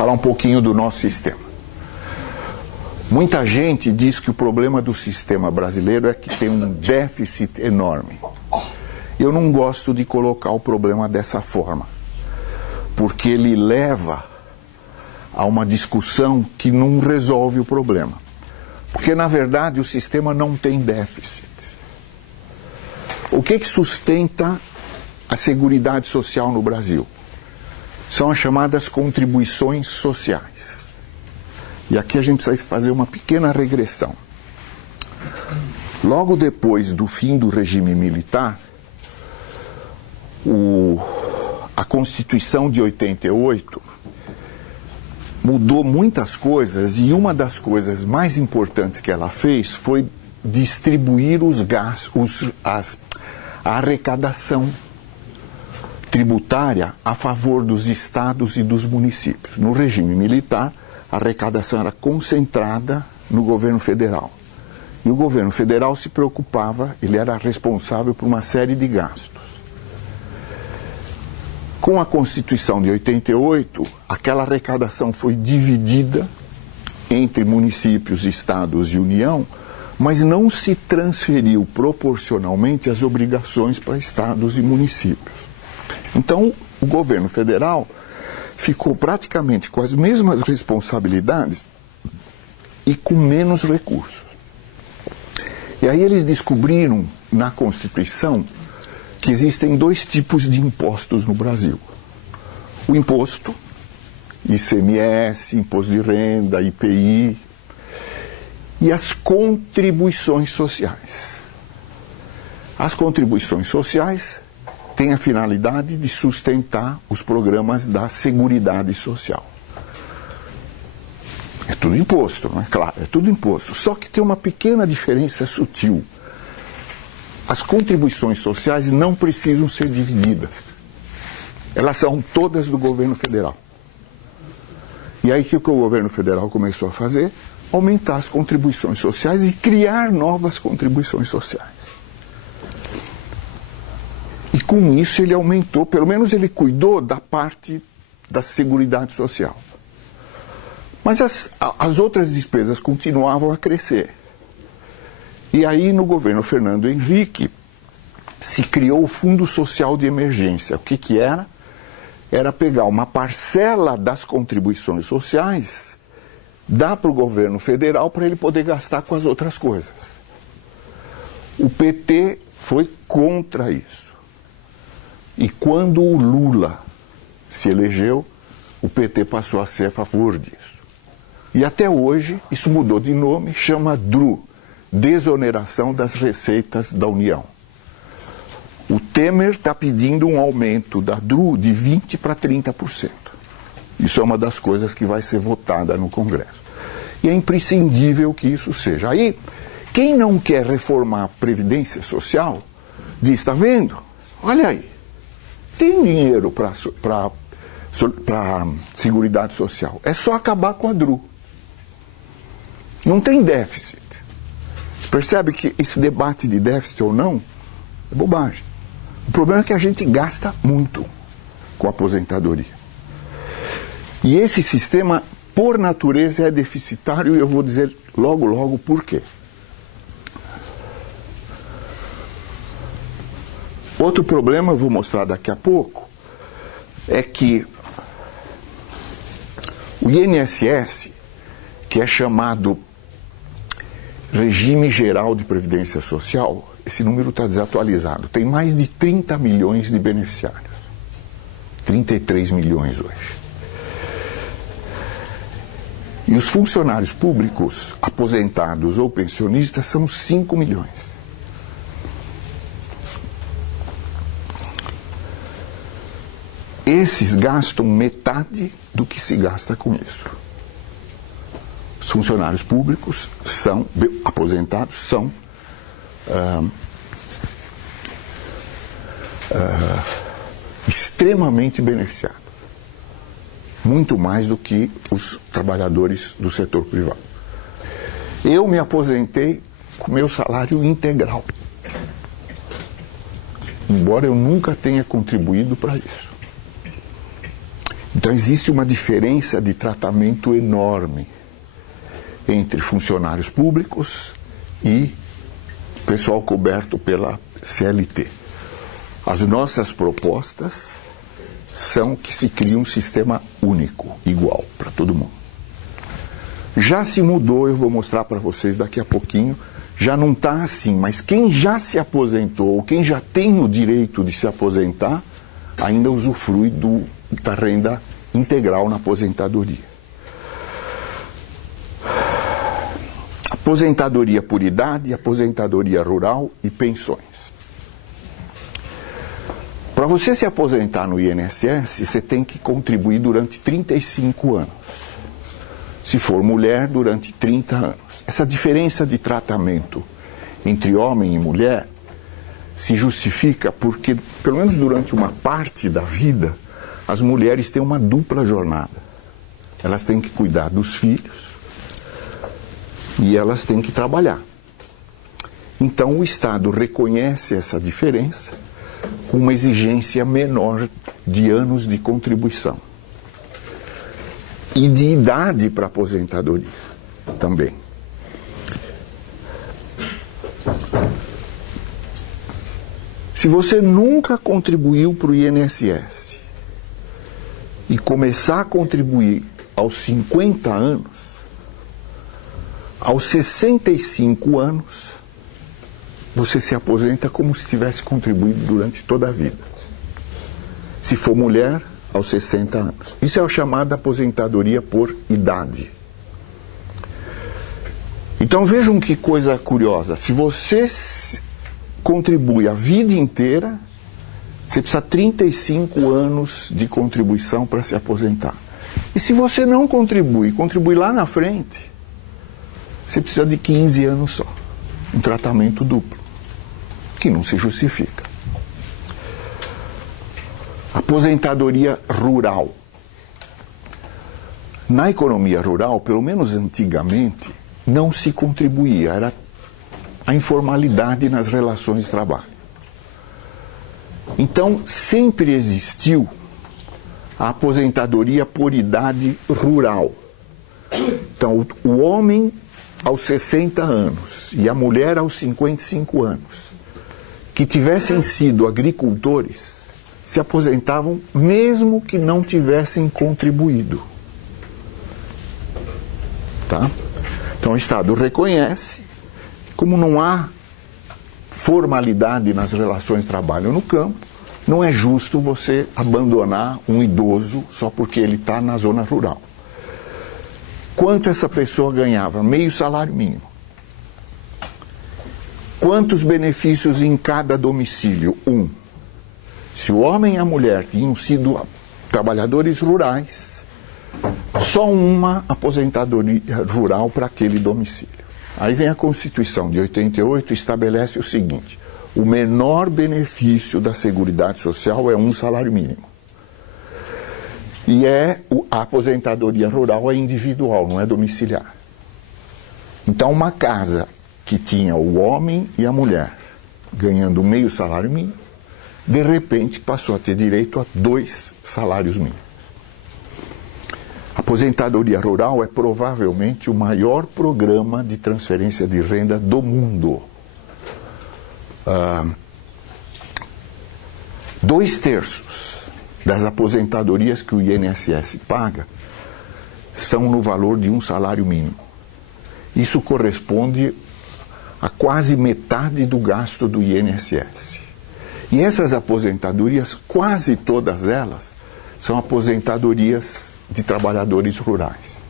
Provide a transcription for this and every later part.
falar um pouquinho do nosso sistema. Muita gente diz que o problema do sistema brasileiro é que tem um déficit enorme. Eu não gosto de colocar o problema dessa forma, porque ele leva a uma discussão que não resolve o problema. Porque, na verdade, o sistema não tem déficit. O que sustenta a Seguridade Social no Brasil? São as chamadas contribuições sociais. E aqui a gente precisa fazer uma pequena regressão. Logo depois do fim do regime militar, a Constituição de 88 mudou muitas coisas, e uma das coisas mais importantes que ela fez foi distribuir os gastos, a arrecadação tributária a favor dos estados e dos municípios. No regime militar, a arrecadação era concentrada no governo federal. E o governo federal se preocupava, ele era responsável por uma série de gastos. Com a Constituição de 88, aquela arrecadação foi dividida entre municípios, estados e União, mas não se transferiu proporcionalmente as obrigações para estados e municípios. Então, o governo federal ficou praticamente com as mesmas responsabilidades e com menos recursos. E aí eles descobriram na Constituição que existem dois tipos de impostos no Brasil. O imposto, ICMS, imposto de renda, IPI, e as contribuições sociais. As contribuições sociais têm a finalidade de sustentar os programas da Seguridade Social. É tudo imposto, não é? Claro, é tudo imposto. Só que tem uma pequena diferença sutil. As contribuições sociais não precisam ser divididas. Elas são todas do governo federal. E aí o que o governo federal começou a fazer? Aumentar as contribuições sociais e criar novas contribuições sociais. E com isso ele aumentou, pelo menos ele cuidou da parte da Seguridade Social. Mas as outras despesas continuavam a crescer. E aí, no governo Fernando Henrique, se criou o Fundo Social de Emergência. O que era? Era pegar uma parcela das contribuições sociais, dar para o governo federal para ele poder gastar com as outras coisas. O PT foi contra isso. E quando o Lula se elegeu, o PT passou a ser a favor disso. E até hoje, isso mudou de nome, chama DRU, Desoneração das Receitas da União. O Temer está pedindo um aumento da DRU de 20% para 30%. Isso é uma das coisas que vai ser votada no Congresso. E é imprescindível que isso seja. Aí, quem não quer reformar a Previdência Social, diz, está vendo? Olha aí, tem dinheiro para Seguridade Social. É só acabar com a DRU. Não tem déficit. Você percebe que esse debate de déficit ou não é bobagem. O problema é que a gente gasta muito com a aposentadoria. E esse sistema, por natureza, é deficitário, e eu vou dizer logo por quê. Outro problema, eu vou mostrar daqui a pouco, é que o INSS, que é chamado Regime Geral de Previdência Social, esse número está desatualizado. Tem mais de 30 milhões de beneficiários. 33 milhões hoje. E os funcionários públicos, aposentados ou pensionistas, são 5 milhões. Esses gastam metade do que se gasta com isso. Os funcionários públicos são, aposentados, são extremamente beneficiados. Muito mais do que os trabalhadores do setor privado. Eu me aposentei com meu salário integral. Embora eu nunca tenha contribuído para isso. Então existe uma diferença de tratamento enorme entre funcionários públicos e pessoal coberto pela CLT. As nossas propostas são que se crie um sistema único, igual, para todo mundo. Já se mudou, eu vou mostrar para vocês daqui a pouquinho, já não está assim, mas quem já se aposentou, ou quem já tem o direito de se aposentar, ainda usufrui da renda integral na aposentadoria. Aposentadoria por idade, aposentadoria rural e pensões. Para você se aposentar no INSS, você tem que contribuir durante 35 anos. Se for mulher, durante 30 anos. Essa diferença de tratamento entre homem e mulher se justifica porque, pelo menos durante uma parte da vida, as mulheres têm uma dupla jornada. Elas têm que cuidar dos filhos e elas têm que trabalhar. Então o Estado reconhece essa diferença com uma exigência menor de anos de contribuição. E de idade para aposentadoria também. Se você nunca contribuiu para o INSS e começar a contribuir aos 50 anos, aos 65 anos, você se aposenta como se tivesse contribuído durante toda a vida. Se for mulher, aos 60 anos. Isso é a chamada aposentadoria por idade. Então vejam que coisa curiosa. Se você contribui a vida inteira, você precisa de 35 anos de contribuição para se aposentar. E se você não contribui lá na frente, você precisa de 15 anos só. Um tratamento duplo, que não se justifica. Aposentadoria rural. Na economia rural, pelo menos antigamente, não se contribuía, era a informalidade nas relações de trabalho. Então, sempre existiu a aposentadoria por idade rural. Então, o homem aos 60 anos e a mulher aos 55 anos, que tivessem sido agricultores, se aposentavam mesmo que não tivessem contribuído. Tá? Então o Estado reconhece, como não há formalidade nas relações de trabalho no campo, não é justo você abandonar um idoso só porque ele está na zona rural. Quanto essa pessoa ganhava? Meio salário mínimo. Quantos benefícios em cada domicílio? Se o homem e a mulher tinham sido trabalhadores rurais, só uma aposentadoria rural para aquele domicílio. Aí vem a Constituição de 88 e estabelece o seguinte: o menor benefício da Seguridade Social é um salário mínimo. E a aposentadoria rural é individual, não é domiciliar. Então uma casa que tinha o homem e a mulher ganhando meio salário mínimo, de repente passou a ter direito a 2 salários mínimos. A aposentadoria rural é provavelmente o maior programa de transferência de renda do mundo. 2/3 das aposentadorias que o INSS paga são no valor de um salário mínimo. Isso corresponde a quase metade do gasto do INSS. E essas aposentadorias, quase todas elas, são aposentadorias de trabalhadores rurais.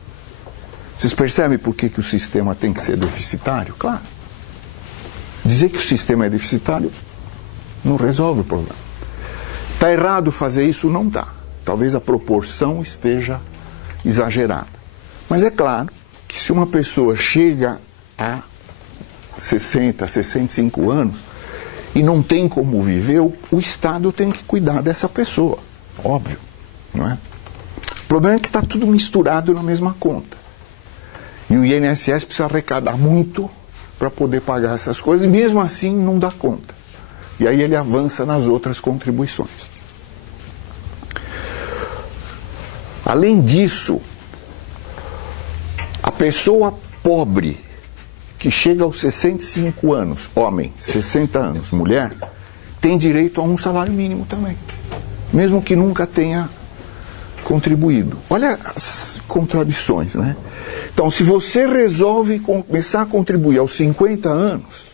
Vocês percebem por que o sistema tem que ser deficitário? Claro. Dizer que o sistema é deficitário não resolve o problema. Está errado fazer isso? Não está. Talvez a proporção esteja exagerada. Mas é claro que se uma pessoa chega a 60, 65 anos e não tem como viver, o Estado tem que cuidar dessa pessoa. Óbvio, não é? O problema é que está tudo misturado na mesma conta. E o INSS precisa arrecadar muito para poder pagar essas coisas, e mesmo assim não dá conta. E aí ele avança nas outras contribuições. Além disso, a pessoa pobre que chega aos 65 anos, homem, 60 anos, mulher, tem direito a um salário mínimo também, mesmo que nunca tenha contribuído. Olha as contradições, né? Então, se você resolve começar a contribuir aos 50 anos,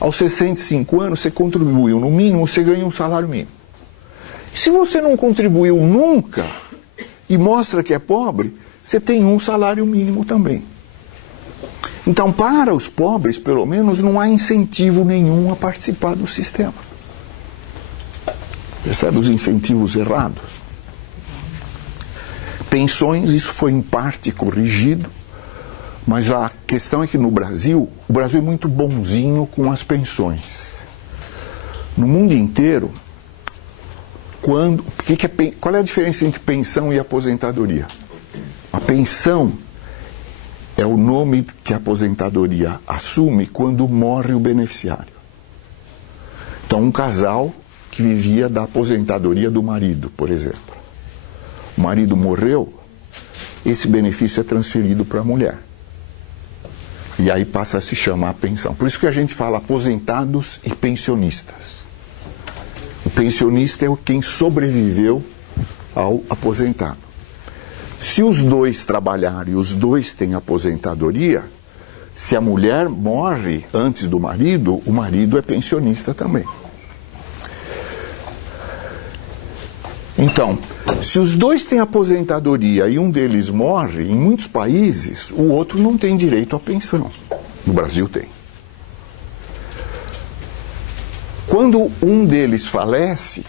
aos 65 anos você contribuiu, no mínimo você ganha um salário mínimo. Se você não contribuiu nunca e mostra que é pobre, você tem um salário mínimo também. Então, para os pobres, pelo menos, não há incentivo nenhum a participar do sistema. Percebe os incentivos errados? Pensões, isso foi em parte corrigido, mas a questão é que no Brasil, o Brasil é muito bonzinho com as pensões. No mundo inteiro, qual é a diferença entre pensão e aposentadoria? A pensão é o nome que a aposentadoria assume quando morre o beneficiário. Então, um casal que vivia da aposentadoria do marido, por exemplo. O marido morreu, esse benefício é transferido para a mulher. E aí passa a se chamar pensão. Por isso que a gente fala aposentados e pensionistas. O pensionista é quem sobreviveu ao aposentado. Se os dois trabalharem e os dois têm aposentadoria, se a mulher morre antes do marido, o marido é pensionista também. Então, se os dois têm aposentadoria e um deles morre, em muitos países, o outro não tem direito à pensão. No Brasil tem. Quando um deles falece,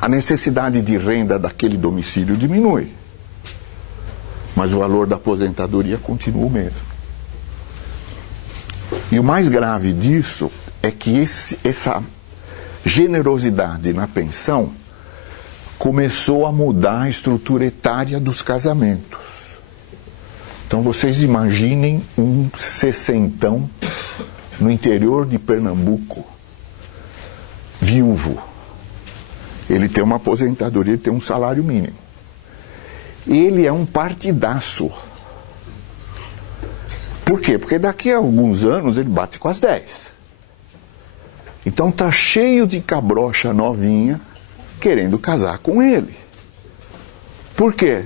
a necessidade de renda daquele domicílio diminui. Mas o valor da aposentadoria continua o mesmo. E o mais grave disso é que essa generosidade na pensão começou a mudar a estrutura etária dos casamentos. Então vocês imaginem um sessentão no interior de Pernambuco, viúvo. Ele tem uma aposentadoria, ele tem um salário mínimo. Ele é um partidaço. Por quê? Porque daqui a alguns anos ele bate com as 10. Então tá cheio de cabrocha novinha querendo casar com ele. Por quê?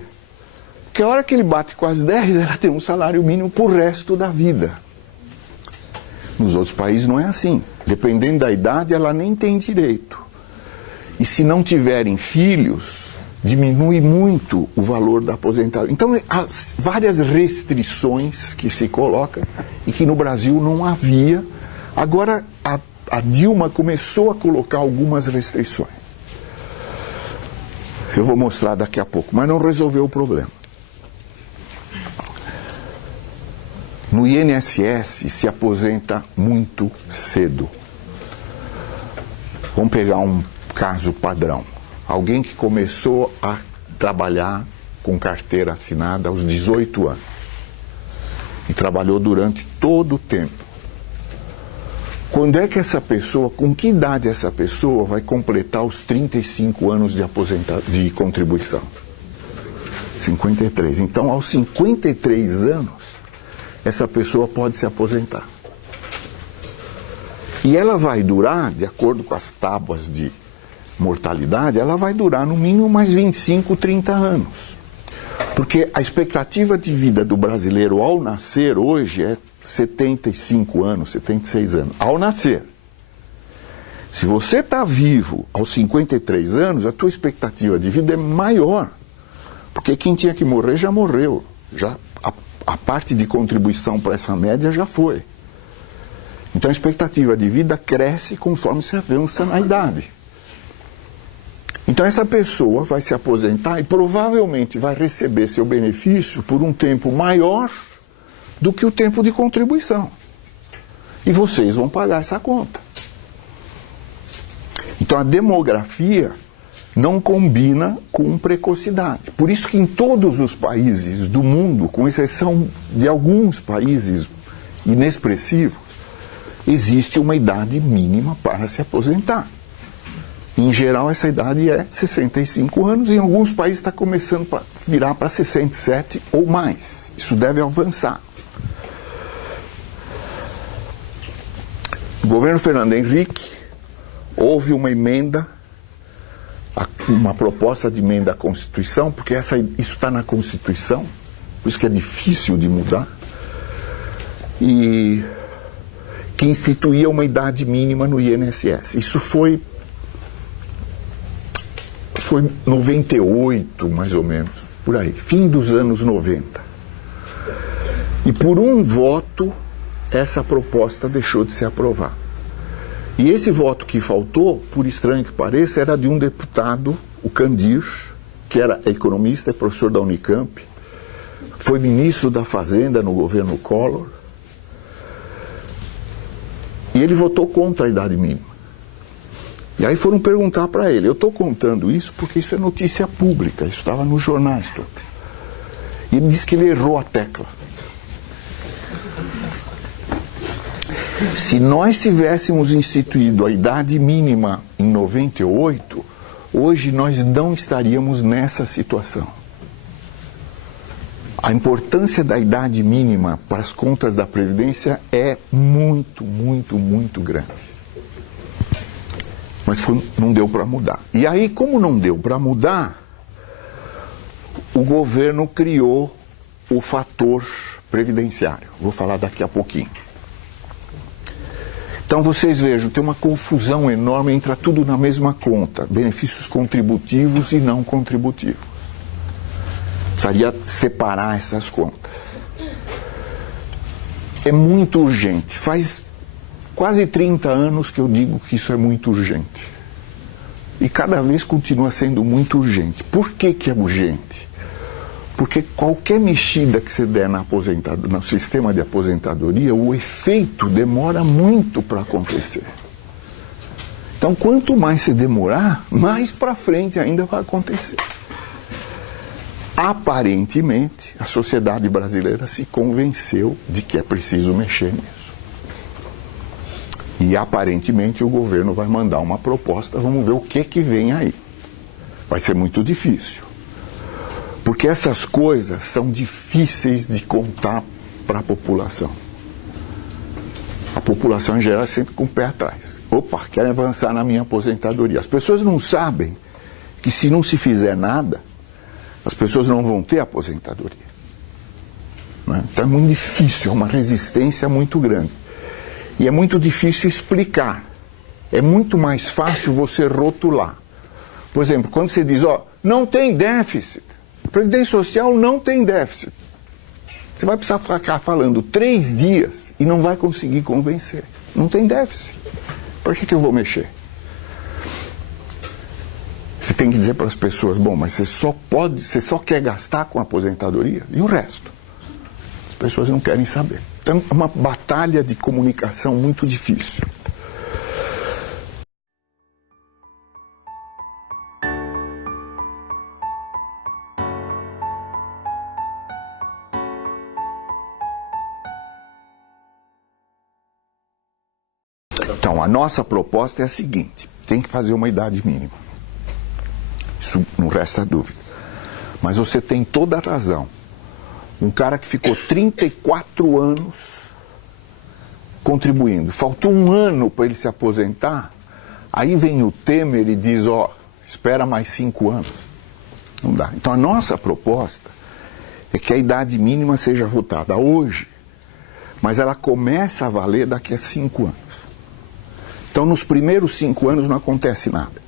Porque a hora que ele bate com as 10, ela tem um salário mínimo pro resto da vida. Nos outros países não é assim. Dependendo da idade, ela nem tem direito. E se não tiverem filhos, diminui muito o valor da aposentadoria. Então, há várias restrições que se colocam e que no Brasil não havia. Agora, a Dilma começou a colocar algumas restrições. Eu vou mostrar daqui a pouco, mas não resolveu o problema. No INSS se aposenta muito cedo. Vamos pegar um caso padrão. Alguém que começou a trabalhar com carteira assinada aos 18 anos e trabalhou durante todo o tempo. Quando é que essa pessoa, com que idade essa pessoa vai completar os 35 anos de contribuição? 53. Então, aos 53 anos, essa pessoa pode se aposentar. E ela vai durar, de acordo com as tábuas de mortalidade, ela vai durar no mínimo mais 25, 30 anos. Porque a expectativa de vida do brasileiro ao nascer hoje é 75 anos, 76 anos. Ao nascer. Se você está vivo aos 53 anos, a tua expectativa de vida é maior. Porque quem tinha que morrer já morreu. A parte de contribuição para essa média já foi. Então a expectativa de vida cresce conforme se avança na idade. Então essa pessoa vai se aposentar e provavelmente vai receber seu benefício por um tempo maior do que o tempo de contribuição. E vocês vão pagar essa conta. Então a demografia não combina com precocidade. Por isso que em todos os países do mundo, com exceção de alguns países inexpressivos, existe uma idade mínima para se aposentar. Em geral, essa idade é 65 anos, e em alguns países está começando a virar para 67 ou mais. Isso deve avançar. No governo Fernando Henrique, houve uma emenda, uma proposta de emenda à Constituição, porque isso está na Constituição, por isso que é difícil de mudar, e que instituía uma idade mínima no INSS. Isso foi 98, mais ou menos, por aí, fim dos anos 90. E por um voto, essa proposta deixou de ser aprovada. E esse voto que faltou, por estranho que pareça, era de um deputado, o Candir, que era economista e professor da Unicamp, foi ministro da Fazenda no governo Collor, e ele votou contra a idade mínima. E aí foram perguntar para ele. Eu estou contando isso porque isso é notícia pública, isso estava nos jornais. E ele disse que ele errou a tecla. Se nós tivéssemos instituído a idade mínima em 98, hoje nós não estaríamos nessa situação. A importância da idade mínima para as contas da Previdência é muito, muito, muito grande. Mas não deu para mudar. E aí, como não deu para mudar, o governo criou o fator previdenciário. Vou falar daqui a pouquinho. Então vocês vejam, tem uma confusão enorme, entra tudo na mesma conta, benefícios contributivos e não contributivos. Precisaria separar essas contas. É muito urgente. Faz quase 30 anos que eu digo que isso é muito urgente. E cada vez continua sendo muito urgente. Por que que é urgente? Porque qualquer mexida que você der no sistema de aposentadoria, o efeito demora muito para acontecer. Então, quanto mais se demorar, mais para frente ainda vai acontecer. Aparentemente, a sociedade brasileira se convenceu de que é preciso mexer nisso. E aparentemente o governo vai mandar uma proposta, vamos ver o que vem aí. Vai ser muito difícil. Porque essas coisas são difíceis de contar para a população. A população em geral é sempre com o pé atrás. Opa, querem avançar na minha aposentadoria. As pessoas não sabem que se não se fizer nada, as pessoas não vão ter aposentadoria. Né? Então é muito difícil, é uma resistência muito grande. E é muito difícil explicar. É muito mais fácil você rotular. Por exemplo, quando você diz, ó, não tem déficit. Previdência Social não tem déficit. Você vai precisar ficar falando 3 dias e não vai conseguir convencer. Não tem déficit. Por que eu vou mexer? Você tem que dizer para as pessoas, bom, mas você só quer gastar com a aposentadoria e o resto. As pessoas não querem saber. Então é uma batalha de comunicação muito difícil. Então, a nossa proposta é a seguinte, tem que fazer uma idade mínima. Isso não resta dúvida. Mas você tem toda a razão. Um cara que ficou 34 anos contribuindo, faltou 1 ano para ele se aposentar, aí vem o Temer e diz, ó, espera mais 5 anos. Não dá. Então, a nossa proposta é que a idade mínima seja votada hoje, mas ela começa a valer daqui a 5 anos. Então, nos primeiros 5 anos não acontece nada.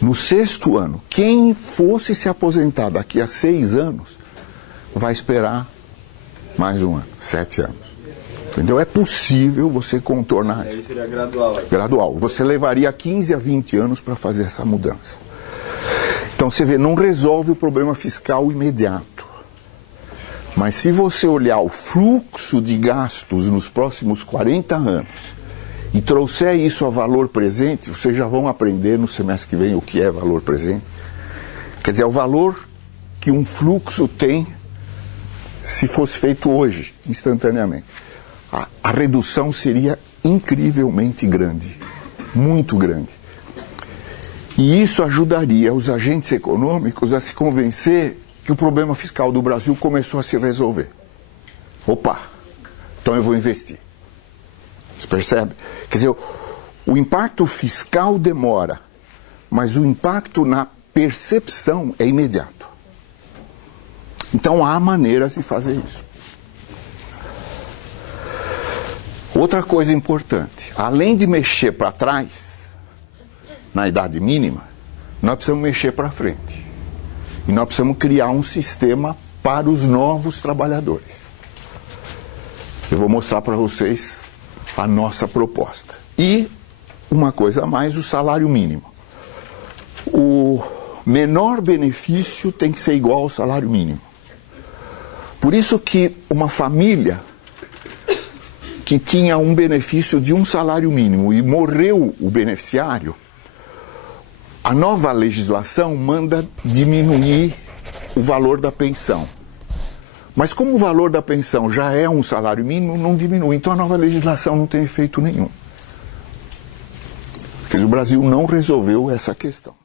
No 6º ano, quem fosse se aposentar daqui a 6 anos, vai esperar mais 1 ano, 7 anos. Entendeu? É possível você contornar isso. Aí seria gradual. Gradual. Você levaria 15 a 20 anos para fazer essa mudança. Então, você vê, não resolve o problema fiscal imediato. Mas se você olhar o fluxo de gastos nos próximos 40 anos, e trouxer isso a valor presente, vocês já vão aprender no semestre que vem o que é valor presente. Quer dizer, é o valor que um fluxo tem se fosse feito hoje, instantaneamente. A redução seria incrivelmente grande, muito grande. E isso ajudaria os agentes econômicos a se convencer que o problema fiscal do Brasil começou a se resolver. Opa, então eu vou investir. Você percebe? Quer dizer, o impacto fiscal demora, mas o impacto na percepção é imediato. Então há maneiras de fazer isso. Outra coisa importante, além de mexer para trás, na idade mínima, nós precisamos mexer para frente. E nós precisamos criar um sistema para os novos trabalhadores. Eu vou mostrar para vocês a nossa proposta. E, uma coisa a mais, o salário mínimo. O menor benefício tem que ser igual ao salário mínimo. Por isso que uma família que tinha um benefício de um salário mínimo e morreu o beneficiário, a nova legislação manda diminuir o valor da pensão. Mas como o valor da pensão já é um salário mínimo, não diminui. Então a nova legislação não tem efeito nenhum. Porque o Brasil não resolveu essa questão.